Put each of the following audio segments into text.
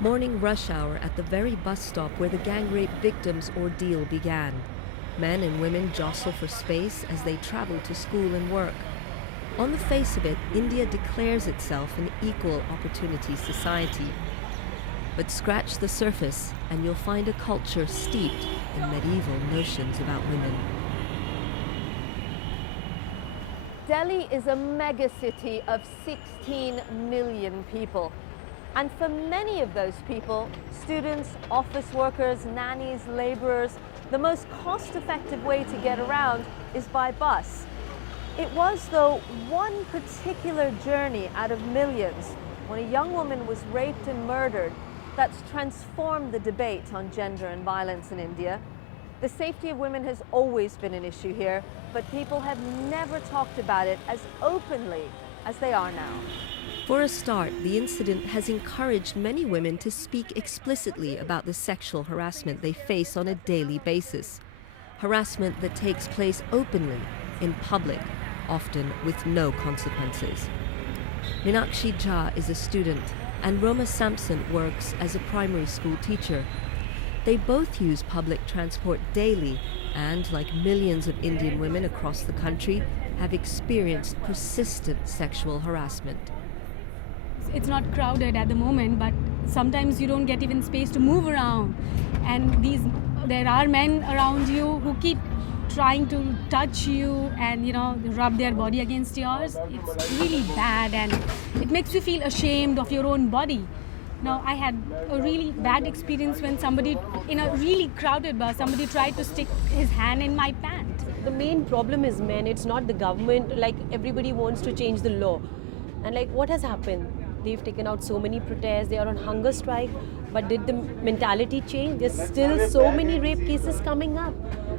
Morning rush hour at the very bus stop where the gang rape victims' ordeal began. Men and women jostle for space as they travel to school and work. On the face of it, India declares itself an equal opportunity society. But scratch the surface and you'll find a culture steeped in medieval notions about women. Delhi is a megacity of 16 million people. And for many of those people, students, office workers, nannies, laborers, the most cost-effective way to get around is by bus. It was, though, one particular journey out of millions when a young woman was raped and murdered that's transformed the debate on gender and violence in India. The safety of women has always been an issue here, but people have never talked about it as openly as they are now. For a start, the incident has encouraged many women to speak explicitly about the sexual harassment they face on a daily basis. Harassment that takes place openly, in public, often with no consequences. Meenakshi Jha is a student, and Roma Sampson works as a primary school teacher. They both use public transport daily and, like millions of Indian women across the country, have experienced persistent sexual harassment. It's not crowded at the moment, but sometimes you don't get even space to move around. And there are men around you who keep trying to touch you and, rub their body against yours. It's really bad and it makes you feel ashamed of your own body. Now, I had a really bad experience when somebody, in a really crowded bus, somebody tried to stick his hand in my pant. The main problem is men, it's not the government. Like, everybody wants to change the law. And like, what has happened? They've taken out so many protests, they are on hunger strike, but did the mentality change? There's still so many rape cases coming up.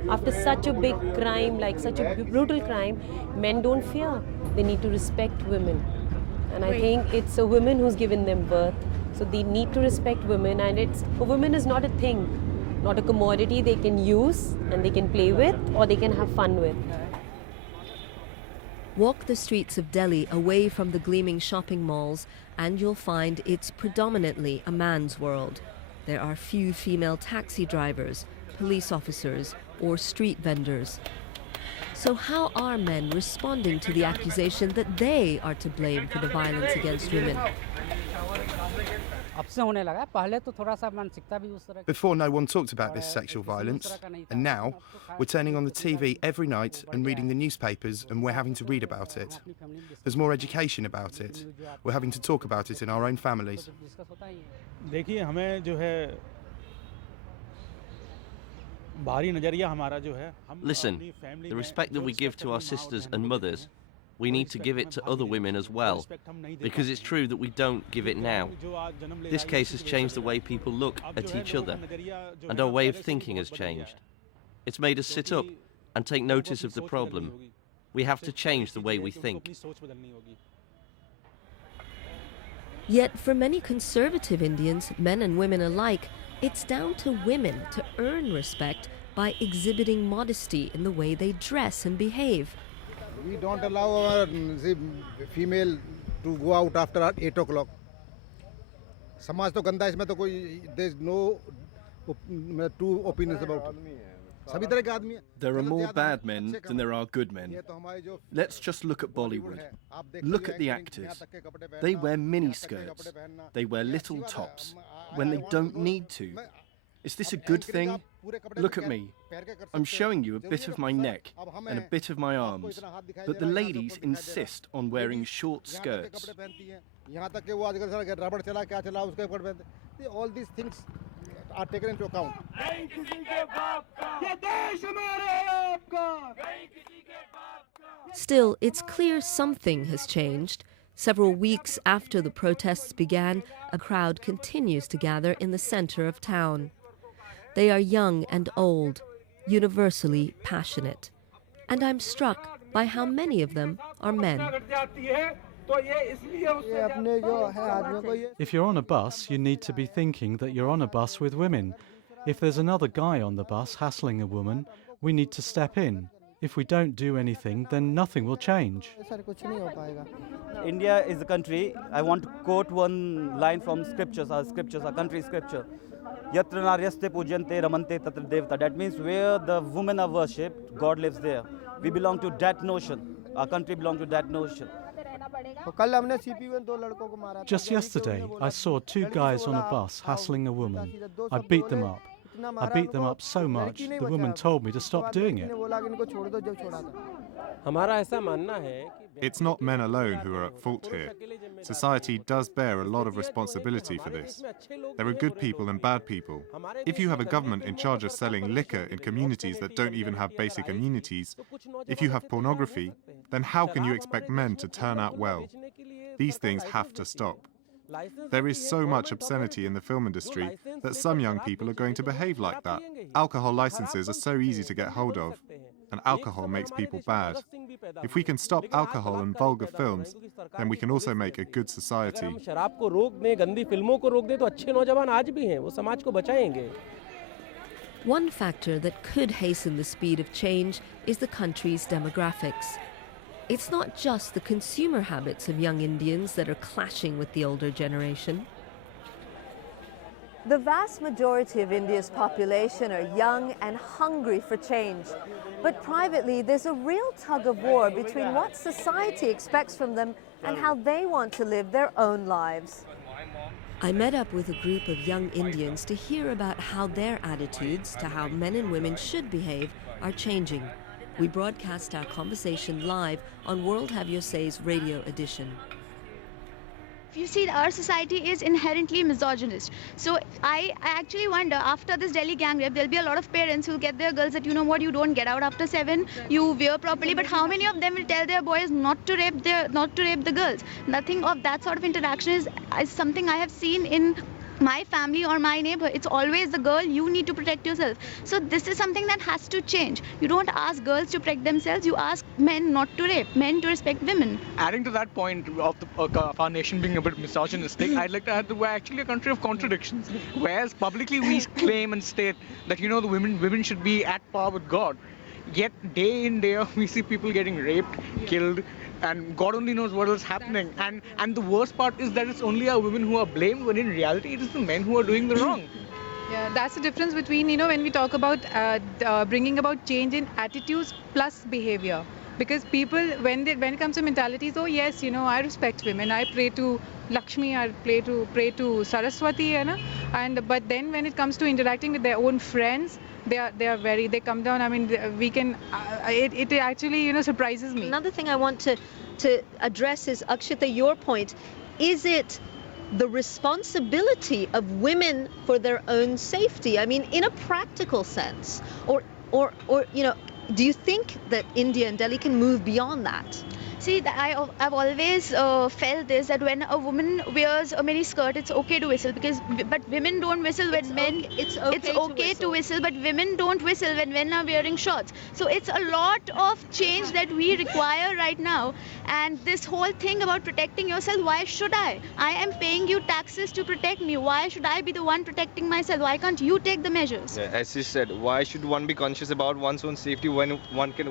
After such a big crime, like such a brutal crime, men don't fear. They need to respect women. And I think it's a woman who's given them birth. So they need to respect women, and a woman is not a thing, not a commodity they can use and they can play with or they can have fun with. Walk the streets of Delhi away from the gleaming shopping malls and you'll find it's predominantly a man's world. There are few female taxi drivers, police officers, or street vendors. So how are men responding to the accusation that they are to blame for the violence against women? Before, no one talked about this sexual violence, and now we're turning on the TV every night and reading the newspapers, and we're having to read about it. There's more education about it. We're having to talk about it in our own families. Listen, the respect that we give to our sisters and mothers, we need to give it to other women as well, because it's true that we don't give it now. This case has changed the way people look at each other, and our way of thinking has changed. It's made us sit up and take notice of the problem. We have to change the way we think. Yet for many conservative Indians, men and women alike, it's down to women to earn respect by exhibiting modesty in the way they dress and behave. We don't allow our female to go out after 8 o'clock. Samaj to ganda isme to koi, there's no two opinions about it. There are more bad men than there are good men. Let's just look at Bollywood. Look at the actors. They wear miniskirts. They wear little tops when they don't need to. Is this a good thing? Look at me. I'm showing you a bit of my neck and a bit of my arms, but the ladies insist on wearing short skirts. All these things are taken into account. Still, it's clear something has changed. Several weeks after the protests began, a crowd continues to gather in the center of town. They are young and old, universally passionate. And I'm struck by how many of them are men. If you're on a bus, you need to be thinking that you're on a bus with women. If there's another guy on the bus hassling a woman, we need to step in. If we don't do anything, then nothing will change. India is a country. I want to quote one line from scriptures, our country scripture. Yatra naryaste pujyante ramante tatra devata. That means where the women are worshipped, God lives there. We belong to that notion. Our country belongs to that notion. Just yesterday, I saw two guys on a bus hassling a woman. I beat them up. I beat them up so much, the woman told me to stop doing it. It's not men alone who are at fault here. Society does bear a lot of responsibility for this. There are good people and bad people. If you have a government in charge of selling liquor in communities that don't even have basic amenities, if you have pornography, then how can you expect men to turn out well? These things have to stop. There is so much obscenity in the film industry that some young people are going to behave like that. Alcohol licenses are so easy to get hold of, and alcohol makes people bad. If we can stop alcohol and vulgar films, then we can also make a good society. One factor that could hasten the speed of change is the country's demographics. It's not just the consumer habits of young Indians that are clashing with the older generation. The vast majority of India's population are young and hungry for change. But privately, there's a real tug of war between what society expects from them and how they want to live their own lives. I met up with a group of young Indians to hear about how their attitudes to how men and women should behave are changing. We broadcast our conversation live on World Have Your Say's radio edition. You see, our society is inherently misogynist. So I actually wonder, after this Delhi gang rape, there'll be a lot of parents who'll get their girls that, you know what, you don't get out after 7, you wear properly. But how many of them will tell their boys not to rape the girls? Nothing of that sort of interaction is something I have seen in my family or my neighbor. It's always the girl, you need to protect yourself. So this is something that has to change. You don't ask girls to protect themselves, you ask men not to rape, men to respect women. Adding to that point of our nation being a bit misogynistic, I'd like to add that we're actually a country of contradictions. Whereas publicly we claim and state that, you know, the women should be at par with God. Yet day in, day out, we see people getting raped, killed, and God only knows what is happening. And the worst part is that it's only our women who are blamed, when in reality it is the men who are doing the wrong. Yeah, that's the difference between, you know, when we talk about bringing about change in attitudes plus behavior. Because people, when it comes to mentalities, oh yes, you know, I respect women, I pray to Lakshmi, I pray to Saraswati, you know, but then when it comes to interacting with their own friends, they come down. I mean, we can. It actually, you know, surprises me. Another thing I want to address is, Akshita, your point. Is it the responsibility of women for their own safety? I mean, in a practical sense, or you know, do you think that India and Delhi can move beyond that? See, I've always felt this, that when a woman wears a mini skirt, it's okay to whistle, but women don't whistle when men. It's okay to whistle, but women don't whistle when men are wearing shorts. So it's a lot of change that we require right now. And this whole thing about protecting yourself, why should I? I am paying you taxes to protect me. Why should I be the one protecting myself? Why can't you take the measures? Yeah, as she said, why should one be conscious about one's own safety when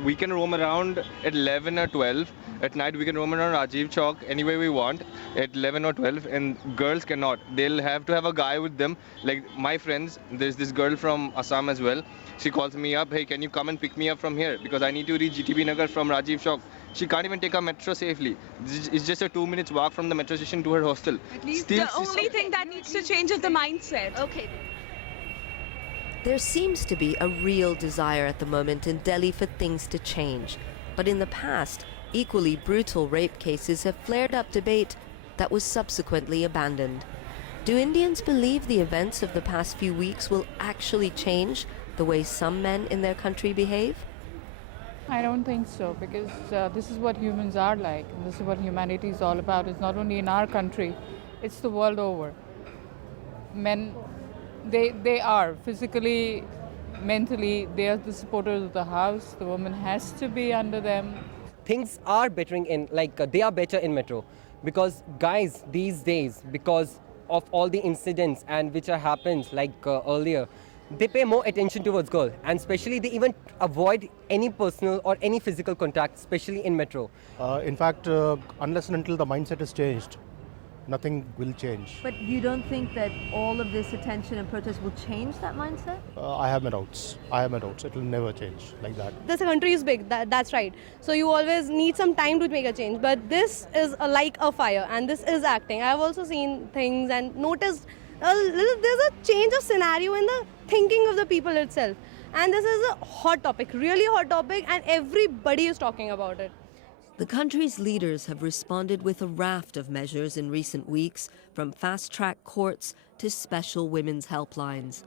we can roam around at 11 or 12? At night we can roam around Rajiv Chowk anywhere we want at 11 or 12, and girls cannot. They'll have to have a guy with them. Like my friends, there's this girl from Assam as well. She calls me up, hey, can you come and pick me up from here? Because I need to reach GTB Nagar from Rajiv Chowk. She can't even take a metro safely. It's just a 2 minutes walk from the metro station to her hostel. At least the only thing that needs to change is the mindset. Okay. There seems to be a real desire at the moment in Delhi for things to change. But in the past, equally brutal rape cases have flared up debate that was subsequently abandoned. Do Indians believe the events of the past few weeks will actually change the way some men in their country behave? I don't think so, because this is what humans are like, and this is what humanity is all about. It's not only in our country, it's the world over. Men, they are physically, mentally, they are the supporters of the house. The woman has to be under them. Things are bettering they are better in metro, because guys these days, because of all the incidents and which have happened earlier, they pay more attention towards girls, and especially they even avoid any personal or any physical contact, especially in metro. In fact, unless and until the mindset is changed, nothing will change. But you don't think that all of this attention and protest will change that mindset? I have my doubts. It will never change like that. This country is big, that's right. So you always need some time to make a change. But this is like a fire, and this is acting. I've also seen things and noticed there's a change of scenario in the thinking of the people itself. And this is a hot topic, really hot topic, and everybody is talking about it. The country's leaders have responded with a raft of measures in recent weeks, from fast-track courts to special women's helplines.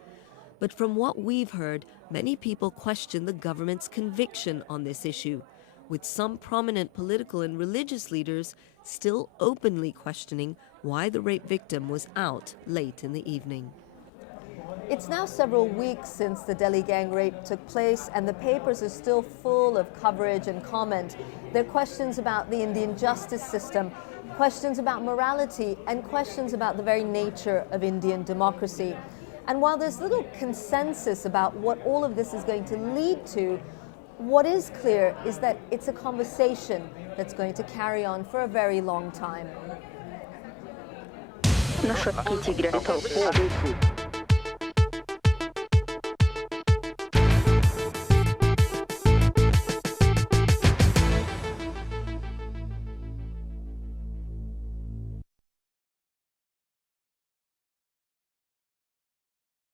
But from what we've heard, many people question the government's conviction on this issue, with some prominent political and religious leaders still openly questioning why the rape victim was out late in the evening. It's now several weeks since the Delhi gang rape took place, and the papers are still full of coverage and comment. There are questions about the Indian justice system, questions about morality, and questions about the very nature of Indian democracy. And while there's little consensus about what all of this is going to lead to, what is clear is that it's a conversation that's going to carry on for a very long time.